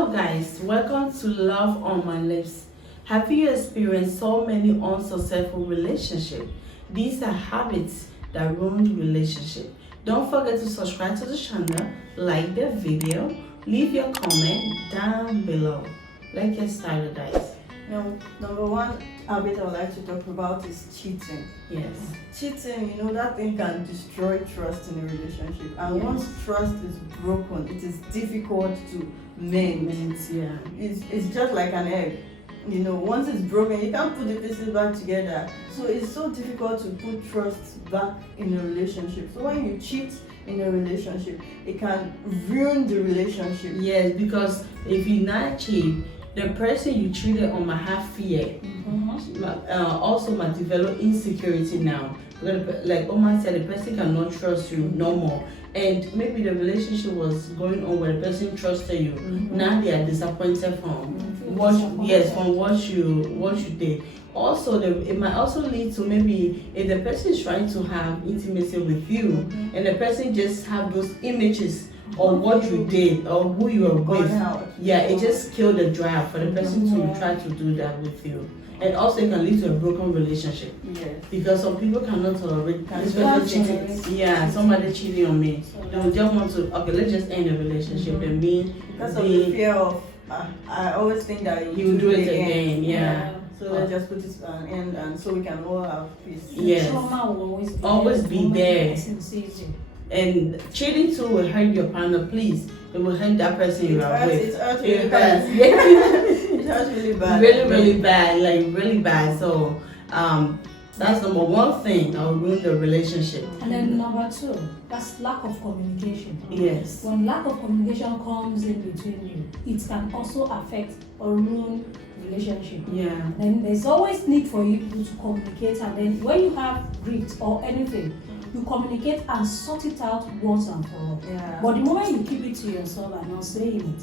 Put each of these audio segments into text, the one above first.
Hello, guys. Welcome to Love on My Lips. Have you experienced so many unsuccessful relationships? These are habits that ruin relationship. Don't forget to subscribe to the channel, like the video, leave your comment down below. Let's get started, guys. Now, number one habit I would like to talk about is cheating. Yes. Cheating, that thing can destroy trust in a relationship. And Yes. once trust is broken, it is difficult to mend. Yeah. It's just like an egg. Once it's broken, you can't put the pieces back together. So it's so difficult to put trust back in a relationship. So when you cheat in a relationship, it can ruin the relationship. Yes, because if you not cheat, the person you treated on might have fear. Also might develop insecurity now. Like Oma said, the person cannot trust you no more. And maybe the relationship was going on where the person trusted you. Now they are disappointed from what you did. Also, it might also lead to maybe if the person is trying to have intimacy with you, and the person just have those images of what you did or who you were with. It just killed the drive for the person to try to do that with you. And also it can lead to a broken relationship. Yes. Because some people cannot tolerate somebody cheating on me. They will just want to, okay, let's just end the relationship. And me, because of the fear of, I always think that he will do it again. Yeah. So let's just put it an end, and so we can all have peace. Yes. Trauma will always be there. Sees you. And cheating too will hurt your partner, please. It will hurt that person you are with. It hurts really bad. It hurts really bad. Really bad, like really bad. So that's number one thing that will ruin the relationship. And then number two, that's lack of communication. Yes. When lack of communication comes in between you, it can also affect or ruin relationship. Yeah. Then there's always need for you to communicate, and then when you have grief or anything, you communicate and sort it out once and for all. Yeah. But the moment you keep it to yourself and not saying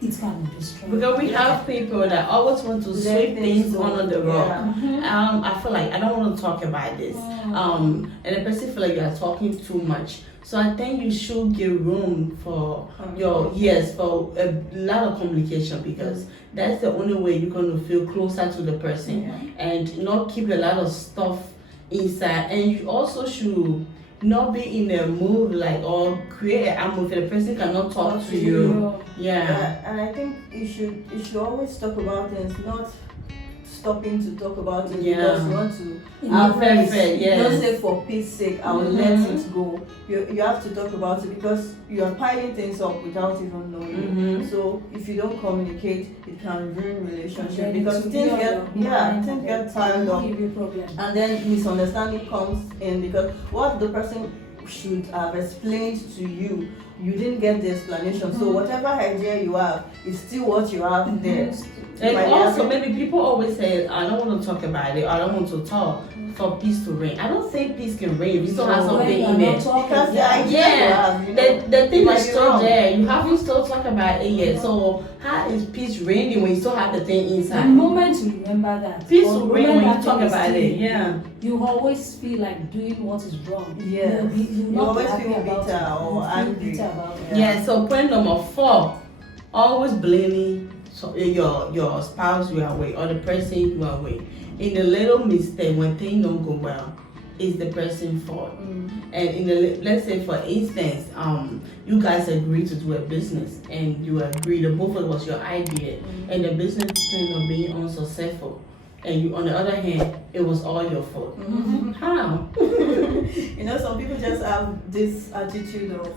it, it can destroy. Because we have people that always want to sweep things under the rug. Yeah. I feel like I don't want to talk about this. And the person feel like you are talking too much. So I think you should give room for for a lot of communication, because that's the only way you're going to feel closer to the person and not keep a lot of stuff inside. And you also should not be in a mood or create an atmosphere the person cannot talk to you. Yeah. And I think you should always talk about things, not stopping to talk about it because you want to have peace. Don't say for peace sake I will let it go. You have to talk about it because you are piling things up without even knowing. So if you don't communicate, it can ruin relationship because things get piled up, and then misunderstanding comes in because what the person should have explained to you, you didn't get the explanation. So whatever idea you have is still what you have there. And also maybe people always say, I don't want to talk about it, I don't want to talk for peace to reign. I don't think peace can reign if you still have something in there. Because the idea you have, the thing is still there. You haven't still talked about it yet. So how is peace reigning when you still have the thing inside? The moment you remember that, peace will reign when you talk about it. Yeah. You always feel like doing what is wrong. Yeah. You always feel bitter or angry. Yeah. So point number 4, always blaming your spouse you are with or the person you are with. In the little mistake, when things don't go well, it's the person's fault. And in the let's say for instance, you guys agree to do a business and you agree the both of it was your idea, and the business ended up being unsuccessful. And you, on the other hand, it was all your fault. How? Some people just have this attitude of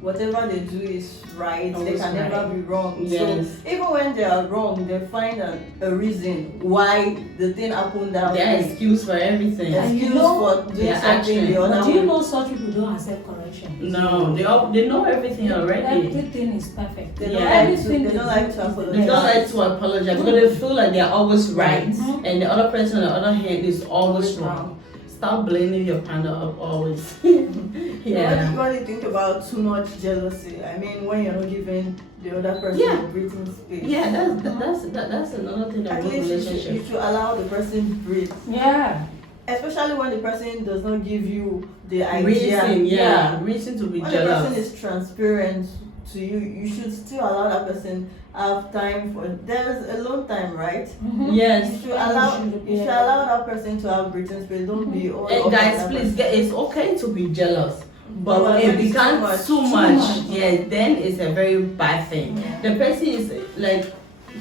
whatever they do is right, they can never be wrong. Yes. So even when they are wrong, they find a reason why the thing happened that way. There's excuse for everything. Excuse for doing something the other way. Do you know such people don't accept correction? No, they know everything already. Everything is perfect. They don't like to apologize. They don't like to apologize because they feel like they're always right, and the other person on the other hand is always wrong. Stop blaming your partner up always. What do you think about too much jealousy? I mean, when you're not giving the other person a breathing space. Yeah, that's another thing that ruins relationship. You should allow the person to breathe. Yeah. Especially when the person does not give you the idea. Reason to be when jealous. the person is transparent to you, you should still allow that person have time for. There's alone time, right? Yes. You should allow that person to have breathing space. Don't be all. And guys, please, it's okay to be jealous. But when it becomes too much, yeah, then it's a very bad thing. Yeah. The person is like,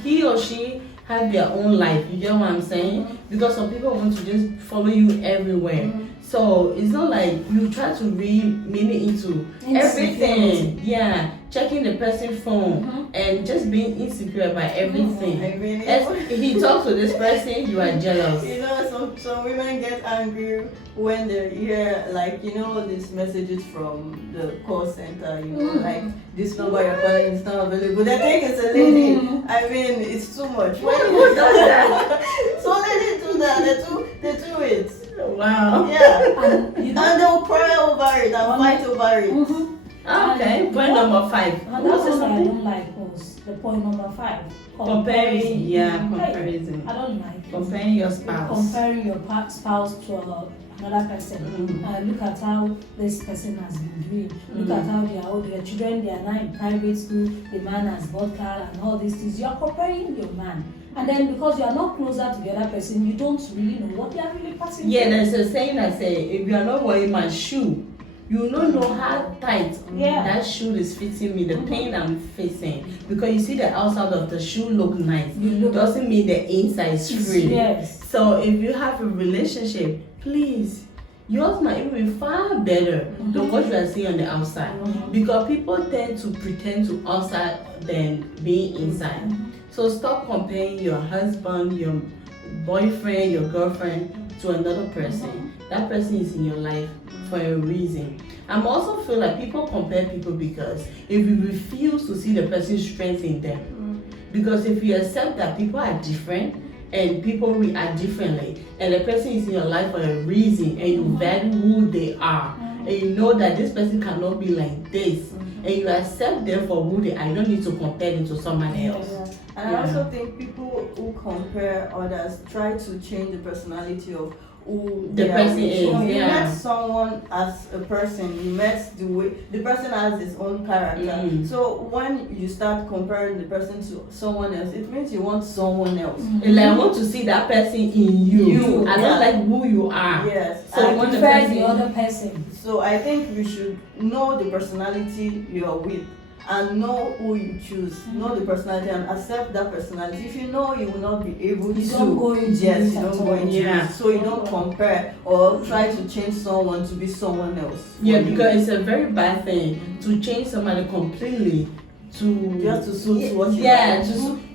he or she have their own life. You get what I'm saying? Because some people want to just follow you everywhere. So it's not like you try to read meaning into everything. Yeah, checking the person's phone and just being insecure about everything. If he talks to this person, you are jealous. You know, some women get angry when they hear, like, you know, these messages from the call center, you know, like, this number you're calling is not available. They think it's a lady. I mean, it's too much. Who does that? So ladies do that. They do it. Wow. Yeah. And they'll cry over it and fight over it. Okay, point number 5. That's what I don't like was the point number 5. Comparison. Yeah, comparison. I don't like it. Comparing your spouse. Comparing your spouse to another person. Look at how this person has been doing. Look at how they are old. Their children, they are now in private school. The man has bought car and all these things. You are comparing your man. And then because you are not closer to the other person, you don't really know what they are really passing through. Yeah, there's a saying that say, if you are not wearing my shoe, you don't know how tight that shoe is fitting me, the pain I'm facing. Because you see the outside of the shoe look nice. Doesn't mean the inside is free. Yes. So if you have a relationship, please, yours might even be far better than what you are seeing on the outside. Because people tend to pretend to outside than being inside. So stop comparing your husband, your boyfriend, your girlfriend to another person. That person is in your life for a reason. I also feel like people compare people because if you refuse to see the person's strength in them, because if you accept that people are different and people react differently, and the person is in your life for a reason, and you value who they are, and you know that this person cannot be like this, and you accept them for who they are, you don't need to compare them to somebody else. And I also think people who compare others try to change the personality of who the person is. So you met someone as a person, you met the person has his own character. So when you start comparing the person to someone else, it means you want someone else. Like, I want to see that person in you. I don't like who you are. Yes. So you want the other person. So I think you should know the personality you are with and know who you choose. Know the personality and accept that personality. If you know you will not be able to, don't go into yes, you don't go into it. So you don't compare or try to change someone to be someone else. Yeah, because it's a very bad thing to change somebody completely to just to suit what you like.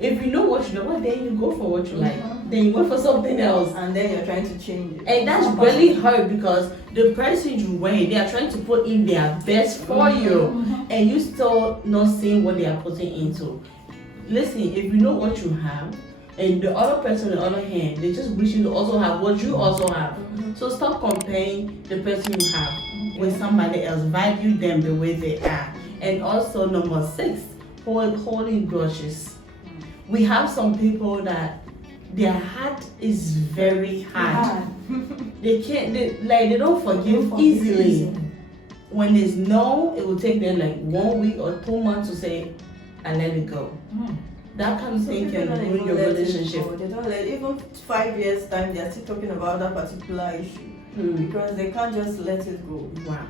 If you know what you know, then you go for what you like. Then you go for something else. And then you're trying to change it. And that's really hard because the person you were, they are trying to put in their best for you. And you still not seeing what they are putting into. Listen, if you know what you have, and the other person on the other hand, they just wish you to also have what you also have. So stop comparing the person you have with somebody else. Value them the way they are. And also number 6, holding grudges. We have some people that their heart is very hard. They don't forgive easily. When there's no, it will take them like 1 week or 2 months to say, I let it go. That kind of thing can ruin your relationship. They don't let, even 5 years time, they're still talking about that particular issue because they can't just let it go. Wow.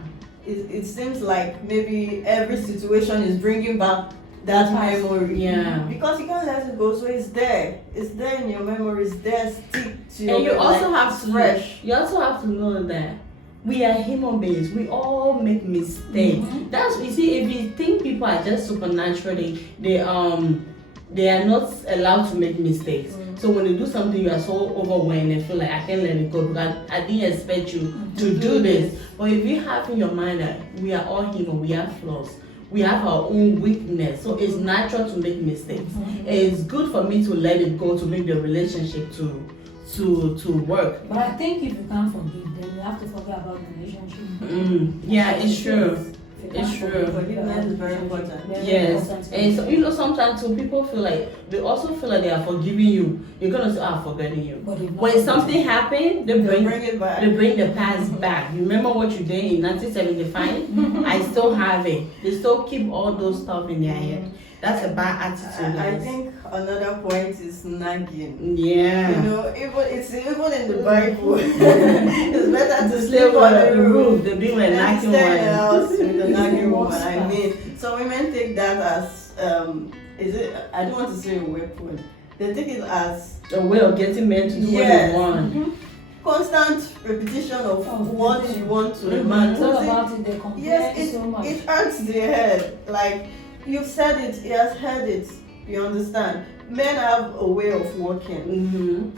It seems like maybe every situation is bringing back that memory. Yeah. Because you can't let it go, so it's there. It's there in your memory. It's there, stick to your. And you also have to fresh. You also have to know that we are human beings. We all make mistakes. That's, you see, if you think people are just supernaturally, they are not allowed to make mistakes. So when you do something, you are so overwhelmed and feel like I can't let it go because I didn't expect you to do this. But if you have in your mind that we are all human, we have flaws, we have our own weakness, so it's natural to make mistakes. And it's good for me to let it go to make the relationship to work. But I think if you can't forgive, then you have to forget about the relationship. Yeah, it's true. It's true. Forgiveness is very important. Yes, and so, you know, sometimes too, people feel like they also feel like they are forgiving you. You're gonna say, "I'm forgetting you." When something happened, they bring it back. They bring the past back. You remember what you did in 1975? I still have it. They still keep all those stuff in their head. That's a bad attitude. I think another point is nagging. Yeah. You know, it's even in the Bible. It's better to sleep on the roof than being a than nagging stay in the one. house with a nagging woman. I mean, some women take that as I don't want to say a weapon. They take it as a way of getting men to do what they want. Constant repetition of what you want to a man. It's all about it. They compare so much. It hurts the head. Like, you've said it, he has heard it. You understand? Men have a way of working.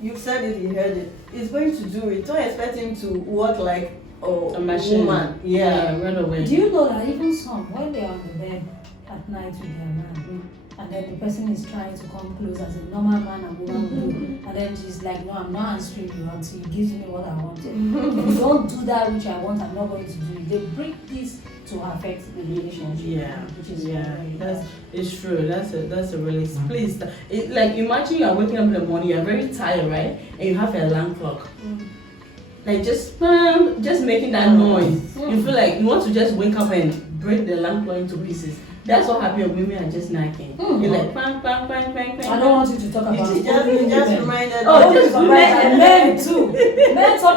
You've said it, he heard it. He's going to do it. Don't expect him to work like a machine. Woman. Yeah, right away. Do you know that even some, when they are on the bed at night with their man, and then the person is trying to come close as a normal man and woman would do, and then she's like, "No, I'm not answering you until you give me what I wanted. If you don't do that which I want, I'm not going to do it." They bring this to affect the relationship. Yeah, which is it's true. That's a really please. Like, imagine you are waking up in the morning, you're very tired, right? And you have a alarm clock. Like, just making that noise. You feel like you want to just wake up and break the alarm clock into pieces. That's what happens when women are just nagging. You're like, bang, bang, bang, bang, bang. I don't want you to talk about it. Just reminded. Just men too.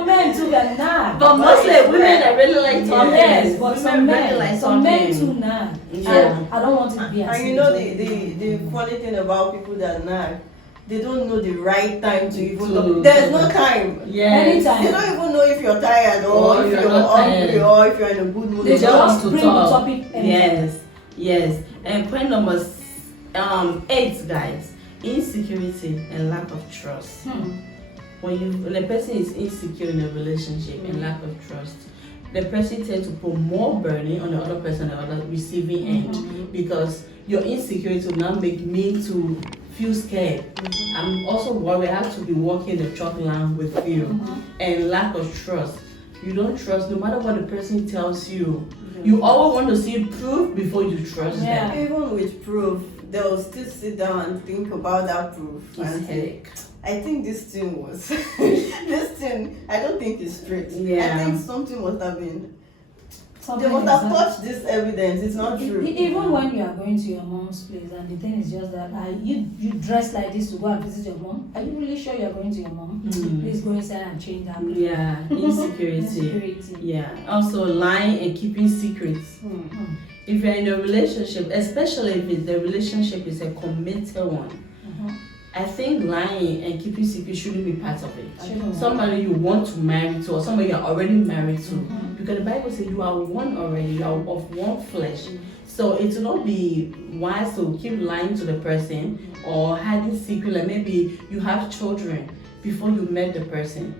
Men too can nag. But mostly women are really like talking. Yes, but some men too nag. Yeah. I don't want it to be as. And you know the funny thing about people that nag, they don't know the right time to even talk. There's no time. Anytime. They don't even know if you're tired or if you're hungry or if you're in a good mood. They just bring the topic. Yes. And point number 8, guys, insecurity and lack of trust. When a person is insecure in a relationship and lack of trust, the person tends to put more burden on the other person, the other receiving end, because your insecurity will now make me to feel scared. I'm also worried. I have to be walking the chalk line with fear and lack of trust. You don't trust no matter what the person tells you. You always want to see proof before you trust them. Even with proof, they'll still sit down and think about that proof. It's headache. I think this thing was this thing. I don't think it's straight. I think something must have been. They must have touched this evidence. It's not true. Even when you are going to your mom's place, and the thing is just that you dress like this to go and visit your mom. Are you really sure you are going to your mom? Please go inside and change that. Yeah, insecurity. Yeah. Also, lying and keeping secrets. If you're in a relationship, especially if the relationship is a committed one, I think lying and keeping secrets shouldn't be part of it. Somebody you want to marry to, or somebody you're already married to, because the Bible says you are one already, you are of one flesh. So it will not be wise to keep lying to the person or hiding secret. Like maybe you have children before you met the person.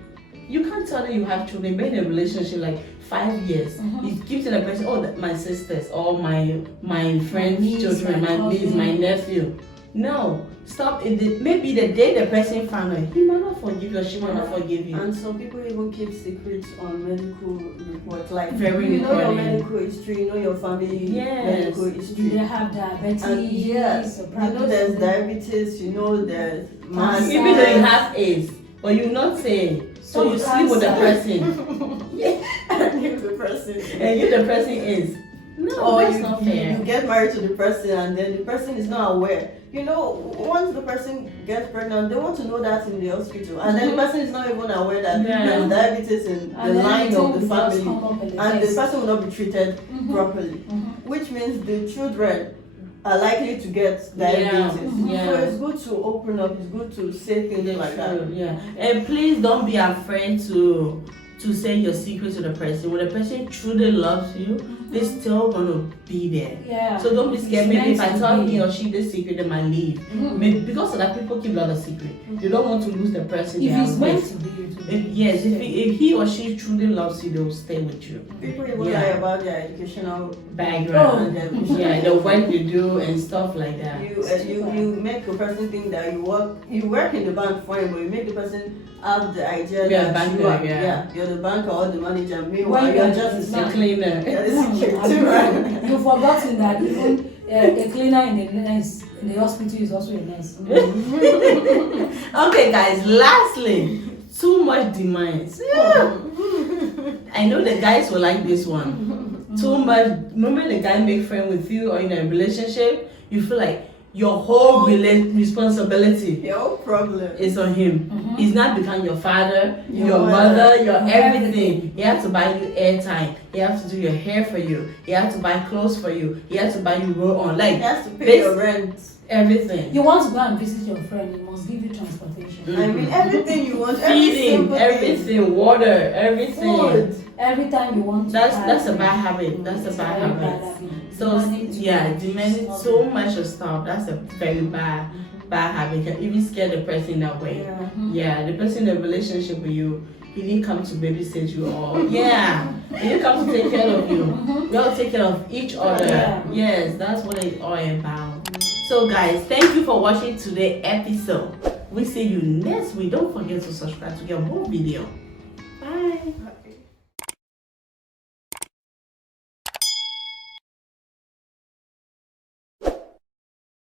You can't tell them you have children. Been in a relationship like 5 years. You keep telling the person, "Oh, my sisters, or my friends' children, my niece, my nephew." No, stop. Maybe the day the person found out, he might not forgive you or she might not forgive you. And some people even keep secrets on medical reports. Like, very you know your medical history, you know your family medical history. They have diabetes. And you know there's diabetes, you know there's even though you have AIDS, but you not say. So you sleep with the person. And give the person. And give the person AIDS. No, that's not fair. You get married to the person and then the person is not aware. You know, once the person gets pregnant, they want to know that in the hospital. And then the person is not even aware that there's diabetes in the line of the family. And the person will not be treated properly. Which means the children are likely to get diabetes. So it's good to open up, it's good to say things like that. And please don't be afraid to say your secret to the person. When the person truly loves you, they're still gonna be there. So don't be scared. Maybe if I tell he or she this secret, they might leave. Maybe because of that, people keep a lot of secret. They don't want to lose the person. If he's meant to be. If he or she truly loves you, they will stay with you. People even lie about their educational background, the work you do and stuff like that. You make a person think that you work in the bank for him, but you make the person have the idea that you are. You the banker or the manager. Meanwhile, you're just a cleaner. You've forgotten that even a cleaner in the hospital is also a nurse. Okay, guys. Lastly, too much demands. Yeah. I know the guys will like this one. Too much. Remember, the guy make friend with you or in a relationship, you feel like your whole responsibility, your whole problem is on him. He's not become your father, your mother, your everything. He has to buy you airtime. He has to do your hair for you. He has to buy clothes for you. He has to buy you roll on. Like, he has to pay your rent. Everything. You want to go and visit your friend, he must give you transportation. I mean, everything you want, feeding, everything, water, everything. Food. Every time you want to. That's a bad habit. That's a bad habit. So demanding so much of stuff. That's a very bad habit. Can even scare the person that way. Yeah, the person in a relationship with you, he didn't come to babysit you or he didn't come to take care of you. We all take care of each other. Yes, that's what it's all about. So guys, thank you for watching today's episode. We see you next week. Don't forget to subscribe to get more video. Bye.